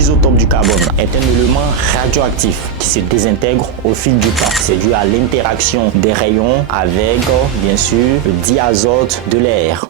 isotope du carbone est un élément radioactif qui se désintègre au fil du temps. C'est dû à l'interaction des rayons avec, bien sûr, le diazote de l'air.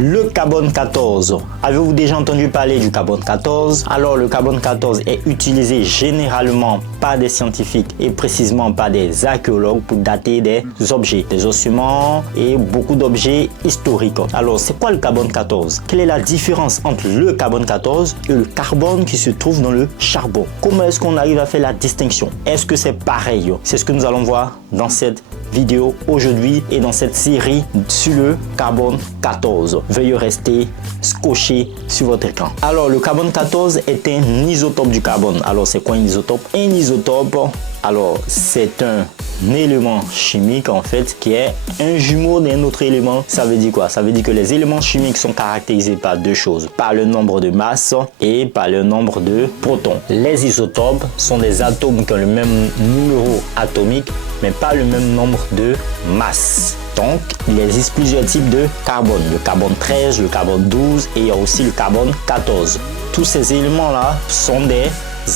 Le carbone 14. Avez-vous déjà entendu parler du carbone 14? Alors, le carbone 14 est utilisé généralement par des scientifiques et précisément par des archéologues pour dater des objets, des ossements et beaucoup d'objets historiques. Alors, c'est quoi le carbone 14? Quelle est la différence entre le carbone 14 et le carbone qui se trouve dans le charbon? Comment est-ce qu'on arrive à faire la distinction? Est-ce que c'est pareil? C'est ce que nous allons voir dans cette vidéo aujourd'hui et dans cette série sur le carbone 14. Veuillez rester scotché sur votre écran. Alors, le carbone 14 est un isotope du carbone. Alors, c'est quoi un isotope? Un isotope, alors, c'est un élément chimique en fait qui est un jumeau d'un autre élément. Ça veut dire quoi? Ça veut dire que les éléments chimiques sont caractérisés par deux choses, par le nombre de masses et par le nombre de protons. Les isotopes sont des atomes qui ont le même numéro atomique mais pas le même nombre de masses. Donc, il existe plusieurs types de carbone. Le carbone 13, le carbone 12 et il y a aussi le carbone 14. Tous ces éléments-là sont des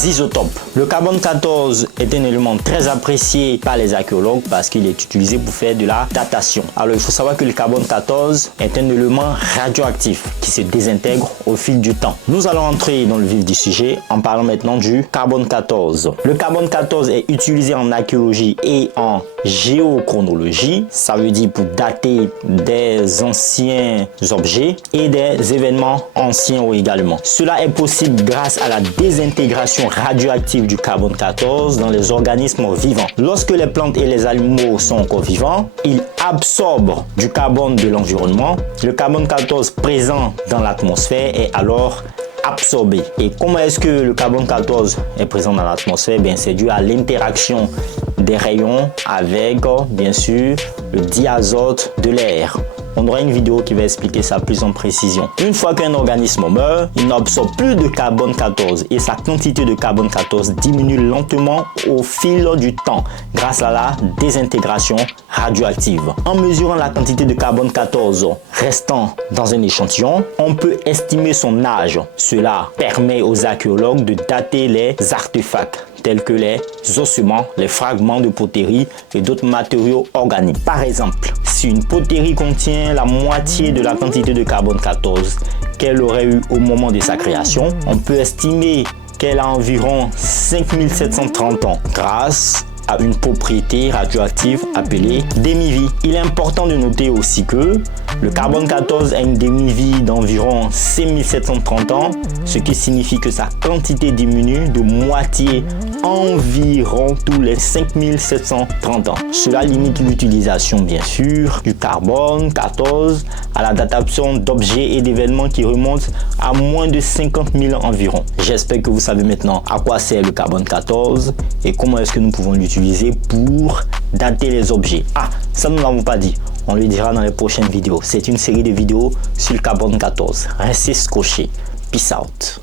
isotopes. Le carbone 14 est un élément très apprécié par les archéologues parce qu'il est utilisé pour faire de la datation. Alors, il faut savoir que le carbone 14 est un élément radioactif qui se désintègre au fil du temps. Nous allons entrer dans le vif du sujet en parlant maintenant du carbone 14. Le carbone 14 est utilisé en archéologie et en géochronologie. Ça veut dire pour dater des anciens objets et des événements anciens également. Cela est possible grâce à la désintégration radioactive du carbone 14 dans les organismes vivants. Lorsque les plantes et les animaux sont encore vivants, ils absorbent du carbone de l'environnement. Le carbone 14 présent dans l'atmosphère est alors absorbé. Et comment est-ce que le carbone 14 est présent dans l'atmosphère? Bien, c'est dû à l'interaction des rayons avec, bien sûr, le diazote de l'air. On aura une vidéo qui va expliquer ça plus en précision. Une fois qu'un organisme meurt, il n'absorbe plus de carbone 14 et sa quantité de carbone 14 diminue lentement au fil du temps grâce à la désintégration radioactive. En mesurant la quantité de carbone 14 restant dans un échantillon, on peut estimer son âge. Cela permet aux archéologues de dater les artefacts tels que les ossements, les fragments de poterie et d'autres matériaux organiques. Par exemple, si une poterie contient la moitié de la quantité de carbone 14 qu'elle aurait eu au moment de sa création, on peut estimer qu'elle a environ 5730 ans grâce à une propriété radioactive appelée demi-vie. Il est important de noter aussi que le carbone 14 a une demi-vie d'environ 5730 ans, ce qui signifie que sa quantité diminue de moitié environ tous les 5730 ans. Cela limite l'utilisation bien sûr du carbone 14 à la datation d'objets et d'événements qui remontent à moins de 50 000 ans environ. J'espère que vous savez maintenant à quoi sert le carbone 14 et comment est-ce que nous pouvons l'utiliser pour dater les objets. Ah, ça nous l'avons pas dit. On le dira dans les prochaines vidéos. C'est une série de vidéos sur le carbone 14. Restez scotchés. Peace out.